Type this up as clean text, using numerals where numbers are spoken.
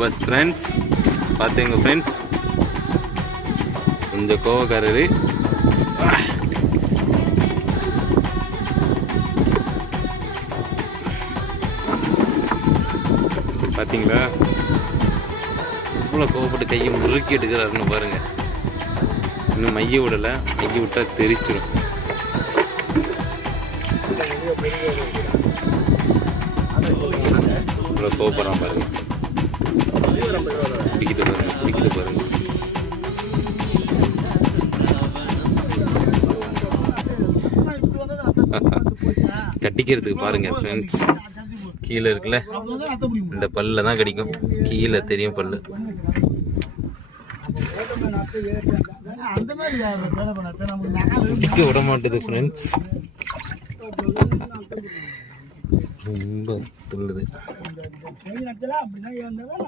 Bus friends பார்த்துங்க friends, கொஞ்சம் கோவக்காரரு. பார்த்தீங்களா இவ்வளோ கோவப்பட்டு கையை முறுக்கி எடுக்கிறாருன்னு பாருங்க. இன்னும் மைய விடலை, மைய விட்டா தெரிச்சிடும். இவ்வளோ கோவப்படுறான் பாருங்க. பிடிக்கிட்டு பாருங்க, பிடிக்கிட்டு பாருங்க. கட்டிக்கிறதுக்கு பாருங்க ஃப்ரெண்ட்ஸ், கீழே இருக்குல்ல இந்த பல்ல தான் கடிக்கும், கீழே தெரியும் பல்லு. விட மாட்டேது ஃப்ரெண்ட்ஸ், ரொம்ப சொல்லுது.